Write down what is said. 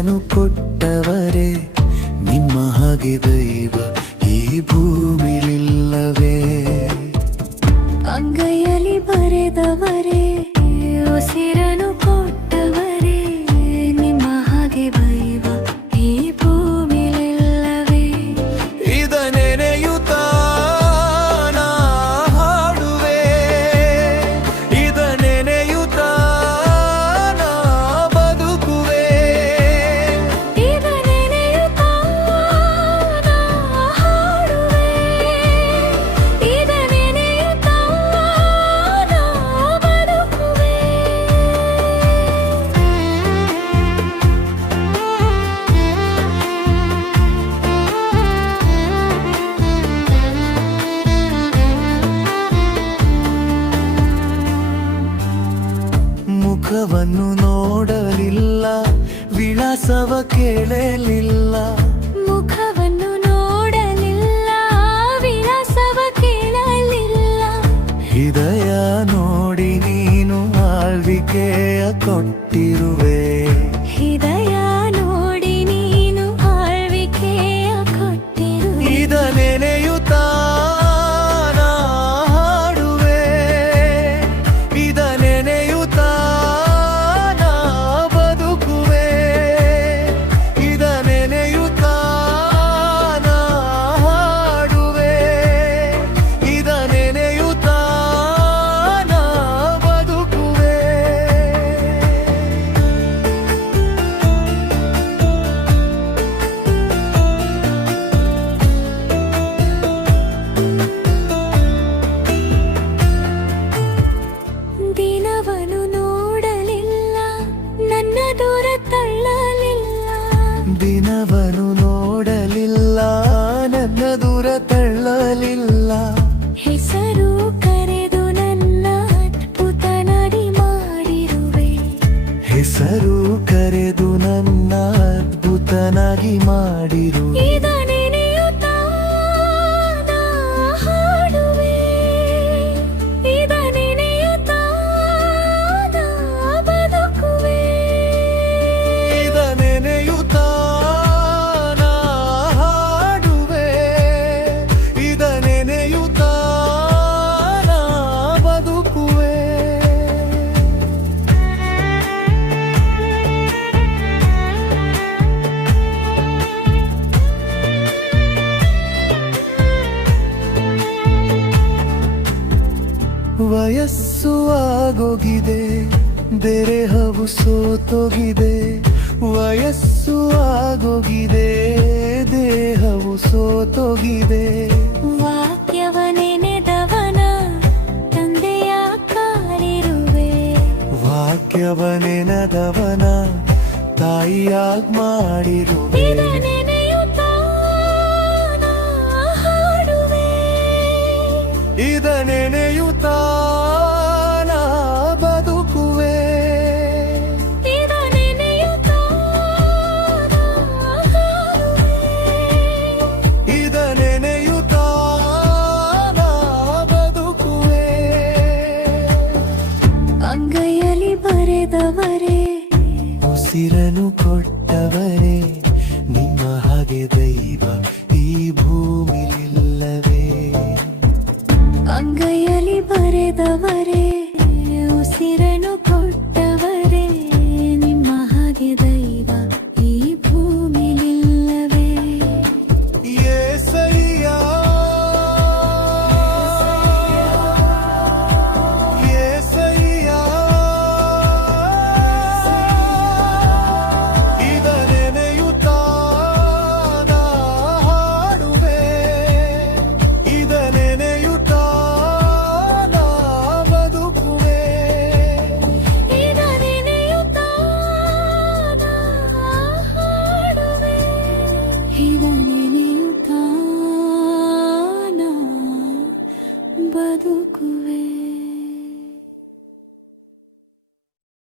ಉಸಿರನು ಕೊಟ್ಟವರೇ ನಿಮ್ಮ ಹಾಗೆ ದೈವ ಈ ಭೂಮಿಲಿಲ್ಲವೇ. ಅಂಗೈಯಲ್ಲಿ ಬರೆದವರೇ ಉಸಿರನು ಕೊಟ್ಟವರೇ ನಿಮ್ಮ ಹಾಗೆ ದೈವ ಈ ಭೂಮಿಲಿಲ್ಲವೇ. ಇದ ನೆನೆಯುತ್ತಾ ನಾ ಹಾಡುವೆ, ಇದ ನೆನೆಯುತ್ತಾ ನಾ ಬದುಕುವೆ. ಇದ ನೆನೆಯುತ್ತಾ ನಾ ಹಾಡುವೆ, ಇದ ನೆನೆಯುತ್ತಾ ನಾ ಬದುಕುವೆ. ಮುಖವನ್ನು ನೋಡಲಿಲ್ಲ, ವಿಳಾಸವ ಕೇಳಲಿಲ್ಲ. ಮುಖವನ್ನು ನೋಡಲಿಲ್ಲ, ವಿಳಾಸವ ಕೇಳಲಿಲ್ಲ. ಹೃದಯ ನೋಡಿ ನೀನು ಆಳ್ವಿಕೆಯ ಕೊಟ್ಟಿರುವೆ. ಹೃದಯ ನೋಡಿ ನೀನು ಆಳ್ವಿಕೆಯ ಕೊಟ್ಟಿರುವೆ. ಇದ ನೆನೆಯುತ್ತಾ ನಾ ಹಾಡುವೆ, ಇದ ನೆನೆಯುತ್ತಾ ನಾ ಬದುಕುವೆ. ಇದ ನೆನೆಯುತ್ತಾ ನಾ ಹಾಡುವೆ, ಇದ ನೆನೆಯುತ್ತಾ ನಾ ಬದುಕುವೆ. ದಿನವನು ನೋಡಲಿಲ್ಲ, ನನ್ನ ದೂರ ತಳ್ಳಲಿಲ್ಲ. ದಿನವನು ನೋಡಲಿಲ್ಲ, ನನ್ನ ದೂರ ತಳ್ಳಲಿಲ್ಲ. ಹೆಸರು ಕರೆದು ನನ್ನ ಅದ್ಭುತನಾಗಿ ಮಾಡಿರುವೆ. ಹೆಸರು ಕರೆದು ನನ್ನ ಅದ್ಭುತನಾಗಿ ಮಾಡಿರುವೆ. ಇದ ನೆನೆಯುತ್ತಾ ನಾ ಹಾಡುವೆ, ಇದ ನೆನೆಯುತ್ತಾ ನಾ ಬದುಕುವೆ. ಇದ ನೆನೆಯುತ್ತಾ ನಾ ಹಾಡುವೆ, ಇದ ನೆನೆಯುತ್ತಾ ನಾ ಬದುಕುವೆ. ವಯಸ್ಸು ಆಗೋಗಿದೆ, ದೇಹವು ಸೋತೋಗಿದೆ. ವಯಸ್ಸು ಆಗೋಗಿದೆ, ದೇಹವು ಸೋತೋಗಿದೆ. ವಾಕ್ಯವ ನೆನೆದವನ ತಂದೆಯ ಕಾಲಿರುವೆ. ವಾಕ್ಯವ ನೆನೆದವನ ತಾಯಿಯಾಗ್ ಮಾಡಿರುವೆ. ಇದ ನೆನೆಯುತ್ತಾ ನಾ ಹಾಡುವೆ, ಇದ ನೆನೆಯುತ್ತಾ ನಾ ಬದುಕುವೆ. ಇದ ನೆನೆಯುತ್ತಾ ನಾ ಹಾಡುವೆ. ಇದ ನೆನೆಯುತ್ತಾ ನಾ ಬದುಕುವೆ. ಅಂಗೈಯಲ್ಲಿ ಬರೆದವರೇ ಉಸಿರನು ಕೊಟ್ಟವರೇ ನಿಮ್ಮ ಹಾಗೆ ದೈವ ಈ ಭೂಮಿಲಿಲ್ಲವೇ. ಅಂಗೈಯಲ್ಲಿ ಬರೆದವರೇ ಉಸಿರನು ಕೊಟ್ಟವರೇ ನಿಮ್ಮ ಹಾಗೆ ದೈವ ಈ ಭೂಮಿಲಿಲ್ಲವೇ. యేసయ్య యేసయ్య ಇದ ನೆನೆಯುತ್ತಾ ನಾ ಹಾಡುವೆ, ಇದ ನೆನೆಯುತ್ತಾ ನಾ ಬದುಕುವೆ. ಇದ ನೆನೆಯುತ್ತಾ ನಾ ಹಾಡುವೆ, ಇದ ನೆನೆಯುತ್ತಾ ನಾ ಬದುಕುವೆ.